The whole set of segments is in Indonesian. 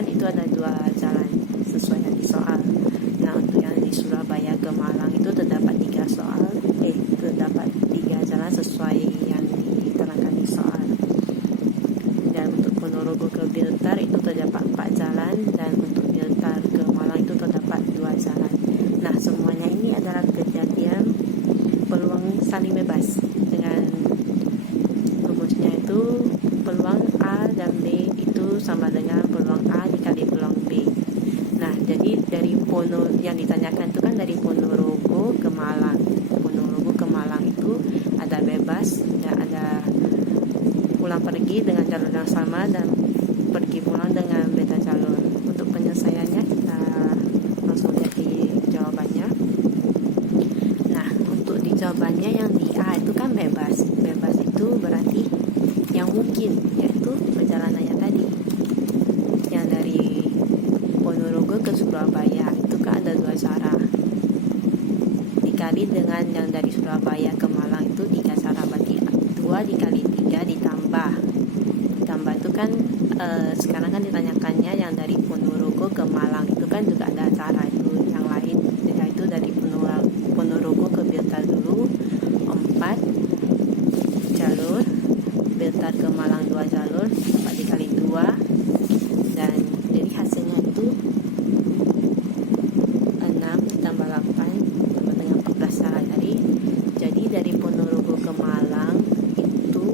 ditanyakan itu ada 2 jalan sesuai yang di soal. Nah, untuk yang di Surabaya ke Malang itu terdapat 3 jalan sesuai yang diterangkan di soal. Dan untuk Ponorogo ke Blitar itu terdapat 4 jalan, dan untuk Blitar ke Malang itu terdapat 2 jalan. Nah, semuanya ini adalah kejadian peluang saling bebas, dengan rumusnya itu peluang A dan B itu sama dengan peluang A dikali peluang B. Nah, jadi dari yang ditanyakan itu kan dari Ponorogo ke Malang. Ponorogo ke Malang itu ada bebas dan ada pulang pergi dengan jalur yang sama dan pergi pulang dengan beda jalur. Untuk penyelesaiannya kita langsung lihat di jawabannya. Nah, untuk di jawabannya yang di A itu kan bebas. Bebas itu berarti yang mungkin, yaitu perjalanannya tadi. Yang dari Ponorogo ke Surabaya itu kan ada 2 cara. Dikali dengan yang dari Surabaya ke Malang itu 3 cara, berarti 2 dikali 3 ditambah itu kan sekarang kan ditanyakannya yang dari Ponorogo ke Malang itu kan juga ada cara itu yang lain, yaitu dari Ponorogo ke Blitar dulu 4 jalur, Blitar ke Malang 2 jalur, 4 dikali 2, dan jadi hasilnya itu 6 ditambah 8 sama dengan 14 cara tadi. Jadi dari Ponorogo ke Malang itu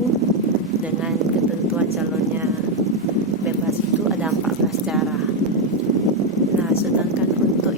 dengan ketentuan jalurnya bebas itu ada 14 cara. Nah, sedangkan untuk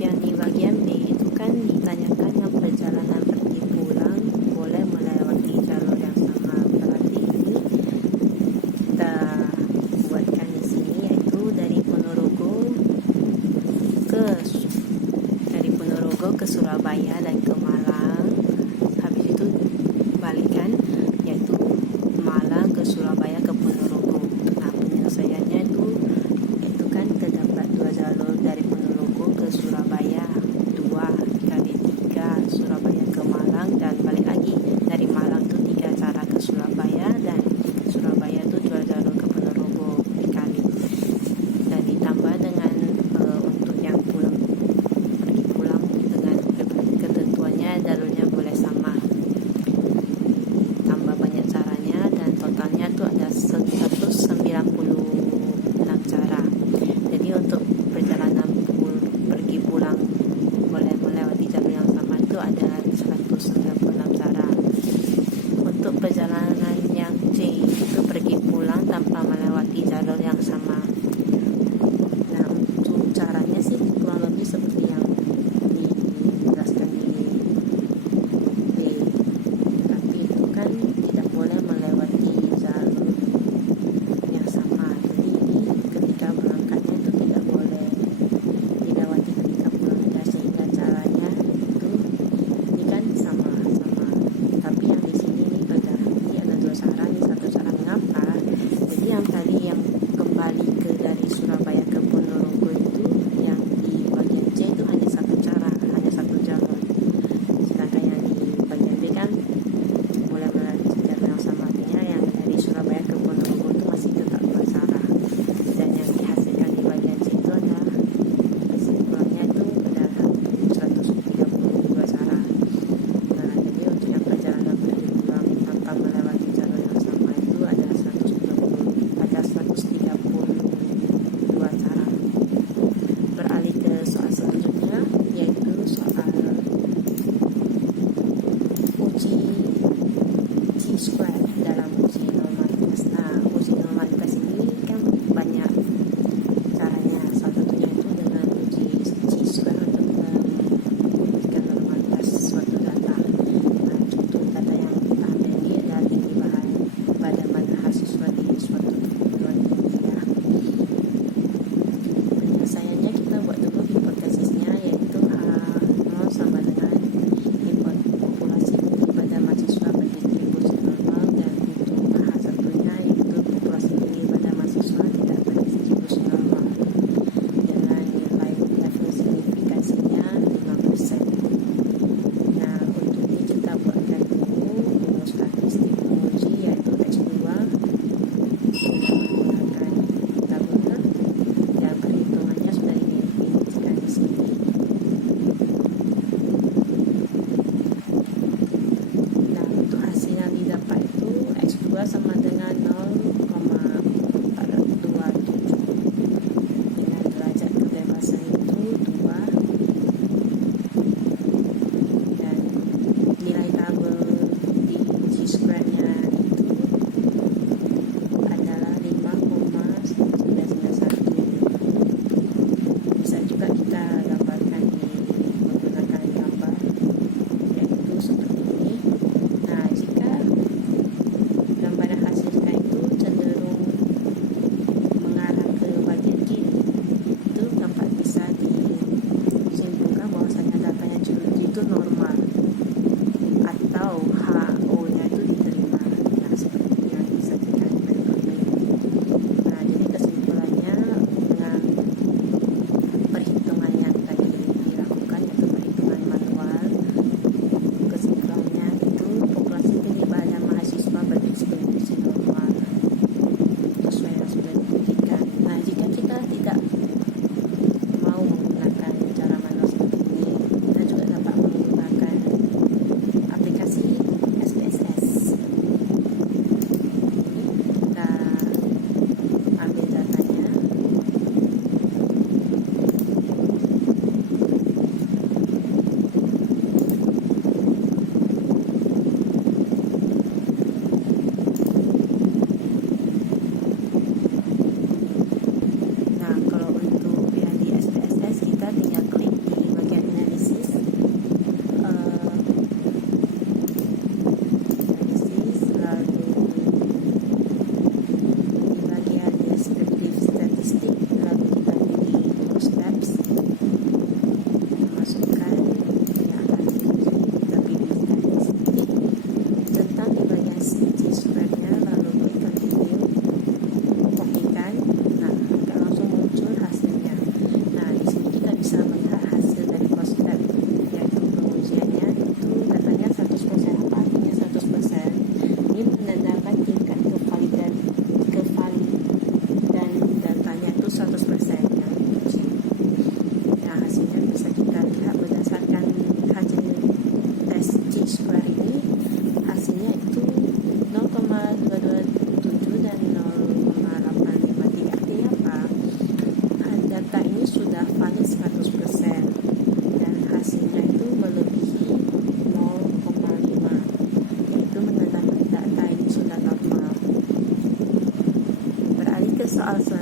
soal